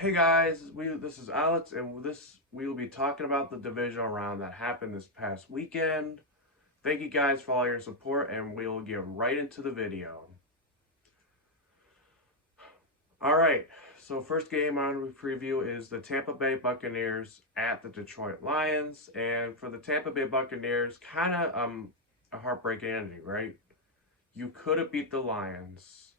Hey guys, this is Alex, and we will be talking about the divisional round that happened this past weekend. Thank you guys for all your support, and we will get right into the video. All right, so first game on the preview is the Tampa Bay Buccaneers at the Detroit Lions, and for the Tampa Bay Buccaneers, kind of a heartbreaking ending, right? You could have beat the Lions,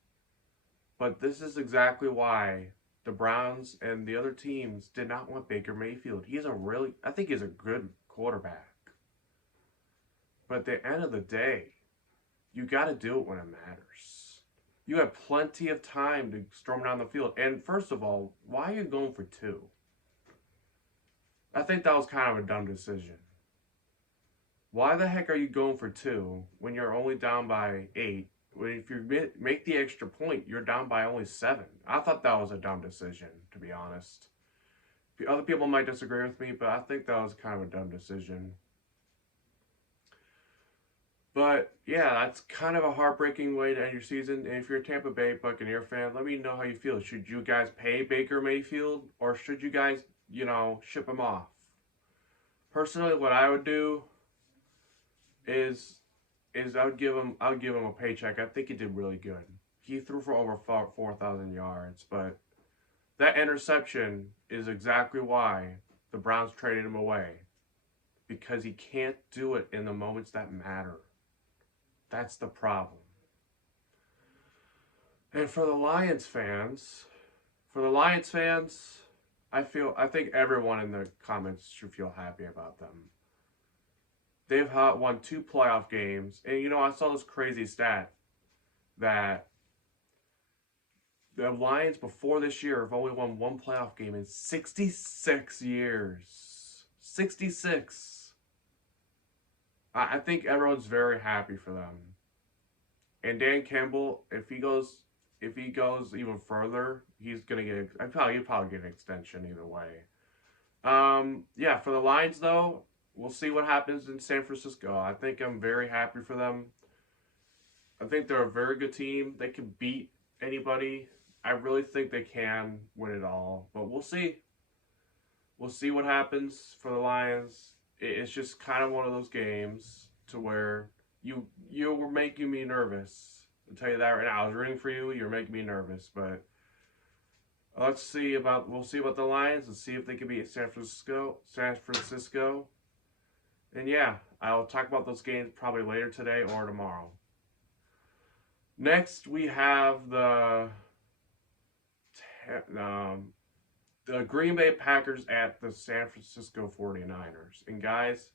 but this is exactly why the Browns and the other teams did not want Baker Mayfield. I think he's a good quarterback. But at the end of the day, you got to do it when it matters. You have plenty of time to storm down the field. And first of all, why are you going for two? I think that was kind of a dumb decision. Why the heck are you going for two when you're only down by 8? If you make the extra point, you're down by only 7. I thought that was a dumb decision, to be honest. Other people might disagree with me, but I think that was kind of a dumb decision. But yeah, that's kind of a heartbreaking way to end your season. And if you're a Tampa Bay Buccaneer fan, let me know how you feel. Should you guys pay Baker Mayfield, or should you guys, ship him off? Personally, what I would do is I would give him a paycheck. I think he did really good. He threw for over 4,000 yards, but that interception is exactly why the Browns traded him away, because he can't do it in the moments that matter. That's the problem. And for the Lions fans, I think everyone in the comments should feel happy about them. They've won 2 playoff games, and I saw this crazy stat that the Lions before this year have only won 1 playoff game in 66 years. 66. I think everyone's very happy for them. And Dan Campbell, if he goes even further, he's gonna get. He'll probably get an extension either way. Yeah, for the Lions though, we'll see what happens in San Francisco. I think I'm very happy for them. I think they're a very good team. They can beat anybody. I really think they can win it all, but we'll see. We'll see what happens for the Lions. It's just kind of one of those games to where you were making me nervous. I'll tell you that right now. I was rooting for you. You're making me nervous, but we'll see about the Lions and see if they can beat San Francisco. San Francisco. And yeah, I'll talk about those games probably later today or tomorrow. Next, we have the Green Bay Packers at the San Francisco 49ers. And guys,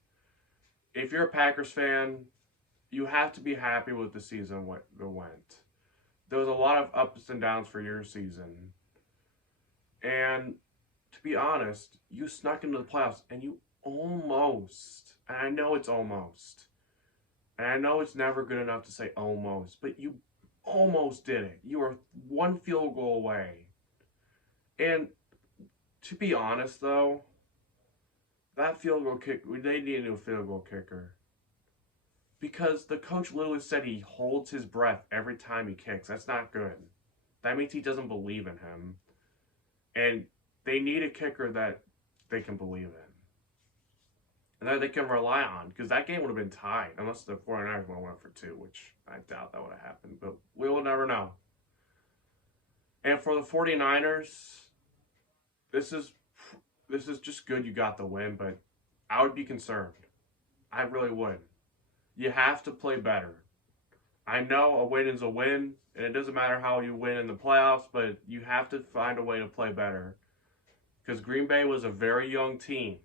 if you're a Packers fan, you have to be happy with the season that went. There was a lot of ups and downs for your season. And to be honest, you snuck into the playoffs and you almost, and I know it's almost, and I know it's never good enough to say almost, but you almost did it. You were one field goal away. And to be honest, though, that field goal kick, they need a new field goal kicker. Because the coach literally said he holds his breath every time he kicks. That's not good. That means he doesn't believe in him. And they need a kicker that they can believe in. And that they can rely on. Because that game would have been tied. Unless the 49ers would have went for 2. Which I doubt that would have happened. But we will never know. And for the 49ers, this is just good you got the win. But I would be concerned. I really would. You have to play better. I know a win is a win, and it doesn't matter how you win in the playoffs, but you have to find a way to play better. Because Green Bay was a very young team,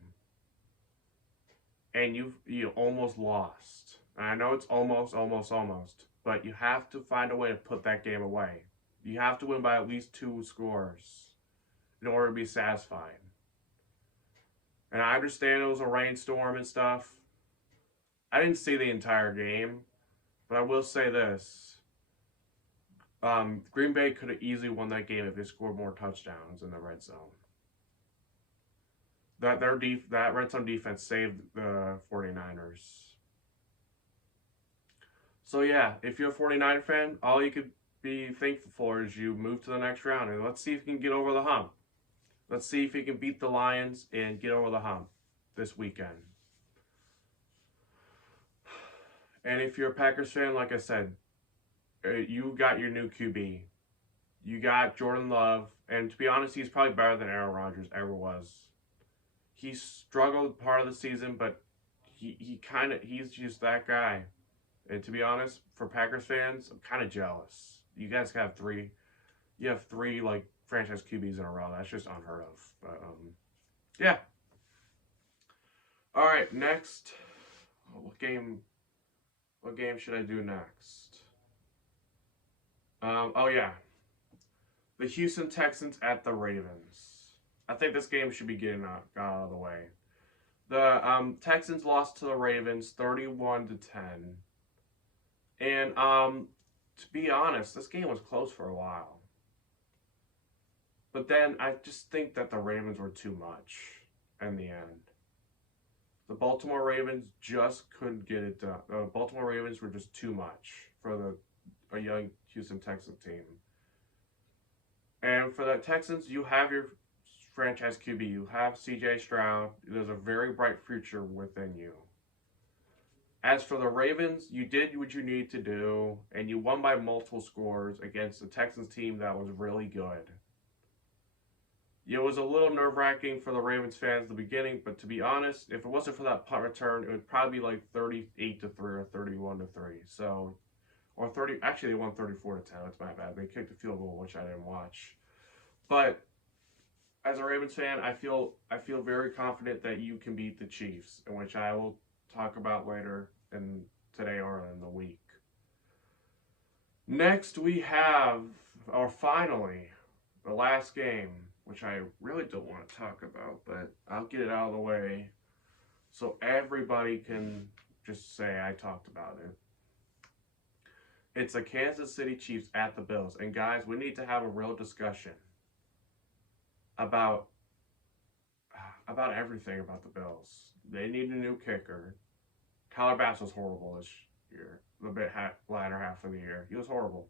and you almost lost. And I know it's almost, but you have to find a way to put that game away. You have to win by at least 2 scores in order to be satisfied. And I understand it was a rainstorm and stuff. I didn't see the entire game, but I will say this. Green Bay could have easily won that game if they scored more touchdowns in the red zone. That red zone defense saved the 49ers. So yeah, if you're a 49er fan, all you could be thankful for is you move to the next round, and let's see if you can get over the hump. Let's see if he can beat the Lions and get over the hump this weekend. And if you're a Packers fan, like I said, you got your new QB. You got Jordan Love, and to be honest, he's probably better than Aaron Rodgers ever was. He struggled part of the season, but he's just that guy. And to be honest, for Packers fans, I'm kind of jealous. You guys have three. You have three like franchise QBs in a row. That's just unheard of. But yeah. All right, next. What game? What game should I do next? Oh yeah, the Houston Texans at the Ravens. I think this game should be getting out of the way. The Texans lost to the Ravens 31-10. And to be honest, this game was close for a while. But then I just think that the Ravens were too much in the end. The Baltimore Ravens just couldn't get it done. The Baltimore Ravens were just too much for a young Houston Texans team. And for the Texans, you have your franchise QB. You have C.J. Stroud. There's a very bright future within you. As for the Ravens, you did what you need to do, and you won by multiple scores against the Texans team that was really good. It was a little nerve-wracking for the Ravens fans at the beginning, but to be honest, if it wasn't for that punt return, it would probably be like 38-3 or 31-3. So, or 30. Actually, they won 34-10. That's my bad. They kicked a field goal, which I didn't watch. But as a Ravens fan, I feel very confident that you can beat the Chiefs, in which I will talk about later in today or in the week. Next, we have, or finally, the last game, which I really don't want to talk about, but I'll get it out of the way so everybody can just say I talked about it. It's the Kansas City Chiefs at the Bills. And guys, we need to have a real discussion about everything about the Bills. They need a new kicker. Tyler Bass was horrible this year. The latter half of the year. He was horrible.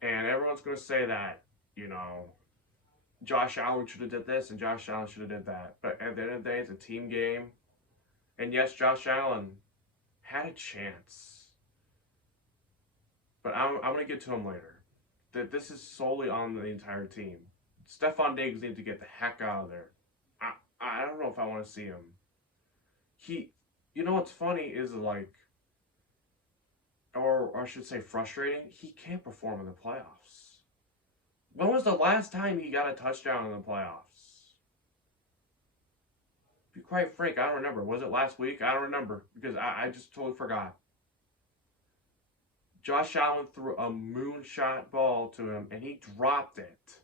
And everyone's going to say that, Josh Allen should have did this and Josh Allen should have did that. But at the end of the day, it's a team game. And yes, Josh Allen had a chance. But I'm going to get to him later. That this is solely on the entire team. Stephon Diggs needs to get the heck out of there. I don't know if I want to see him. What's funny is or I should say frustrating, he can't perform in the playoffs. When was the last time he got a touchdown in the playoffs? To be quite frank, I don't remember. Was it last week? I don't remember because I just totally forgot. Josh Allen threw a moonshot ball to him and he dropped it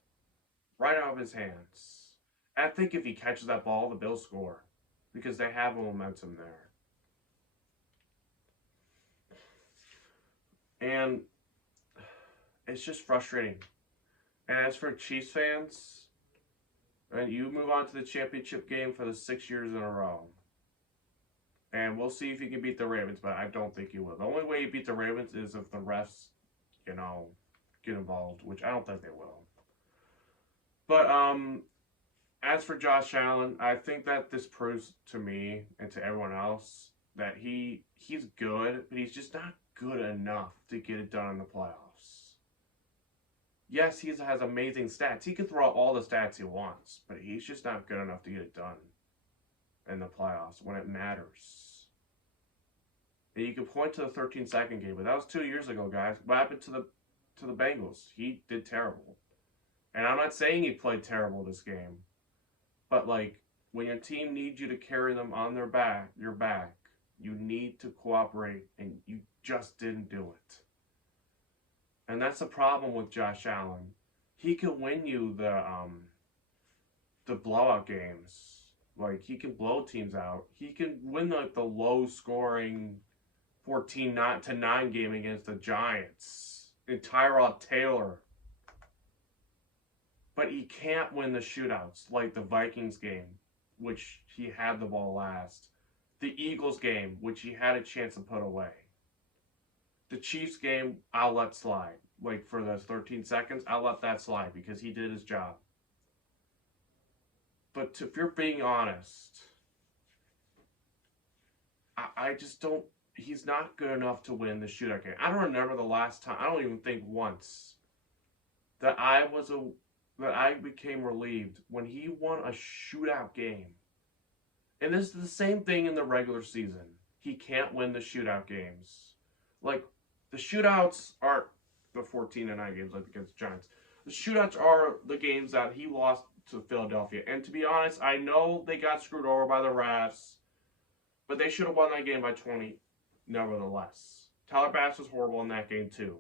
right out of his hands. And I think if he catches that ball, the Bills score because they have a momentum there. And it's just frustrating. And as for Chiefs fans, and you move on to the championship game for the 6 years in a row. And we'll see if you can beat the Ravens, but I don't think you will. The only way you beat the Ravens is if the refs, get involved, which I don't think they will. But as for Josh Allen, I think that this proves to me and to everyone else that he's good, but he's just not good enough to get it done in the playoffs. Yes, he has amazing stats. He can throw out all the stats he wants, but he's just not good enough to get it done in the playoffs when it matters. And you can point to the 13-second game, but that was 2 years ago, guys. What happened to the Bengals? He did terrible. And I'm not saying he played terrible this game, but when your team needs you to carry them on your back, you need to cooperate, and you just didn't do it. And that's the problem with Josh Allen. He can win you the blowout games. He can blow teams out. He can win the low-scoring 14-9 game against the Giants and Tyrod Taylor. But he can't win the shootouts like the Vikings game, which he had the ball last. The Eagles game, which he had a chance to put away. The Chiefs game, I'll let slide. For those 13 seconds, I'll let that slide because he did his job. But if you're being honest, I just don't. He's not good enough to win the shootout game. I don't remember the last time. I don't even think once that I became relieved when he won a shootout game. And this is the same thing in the regular season. He can't win the shootout games. Like, the shootouts aren't the 14-9 games like against the Giants. The shootouts are the games that he lost to Philadelphia. And to be honest, I know they got screwed over by the refs, but they should have won that game by 20 nevertheless. Tyler Bass was horrible in that game too.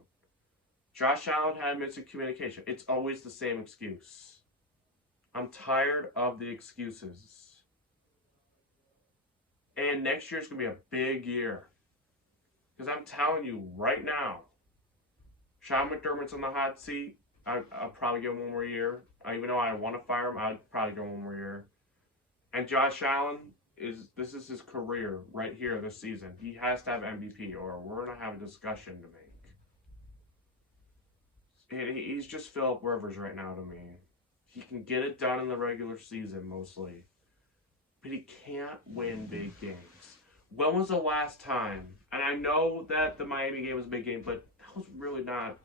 Josh Allen had missing communication. It's always the same excuse. I'm tired of the excuses. And next year's going to be a big year. Because I'm telling you right now, Sean McDermott's on the hot seat. I'll probably give him one more year. Even though I want to fire him, I'd probably give him one more year. And Josh Allen, this is his career right here this season. He has to have MVP or we're going to have a discussion to make. And he's just Phillip Rivers right now to me. He can get it done in the regular season mostly. But he can't win big games. When was the last time? And I know that the Miami game was a big game, but that was really not.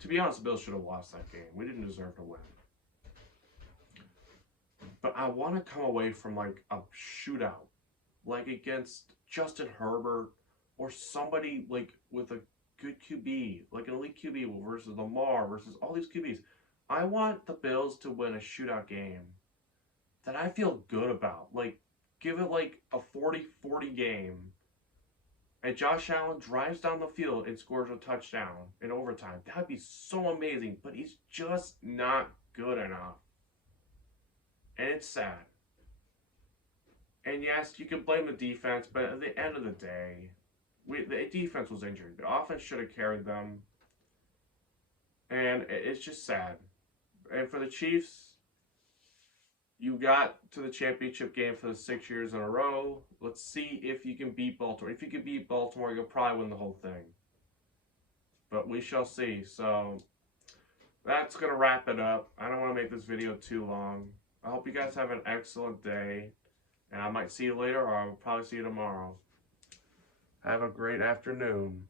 To be honest, the Bills should have lost that game. We didn't deserve to win. But I want to come away from like a shootout, like against Justin Herbert or somebody like with a good QB, like an elite QB versus Lamar versus all these QBs. I want the Bills to win a shootout game that I feel good about. Like, give it like a 40-40 game. And Josh Allen drives down the field and scores a touchdown in overtime. That would be so amazing. But he's just not good enough. And it's sad. And yes, you can blame the defense, but at the end of the day, the defense was injured. The offense should have carried them. And it's just sad. And for the Chiefs, you got to the championship game for the 6 years in a row. Let's see if you can beat Baltimore. If you can beat Baltimore, you'll probably win the whole thing. But we shall see. So that's going to wrap it up. I don't want to make this video too long. I hope you guys have an excellent day. And I might see you later, or I'll probably see you tomorrow. Have a great afternoon.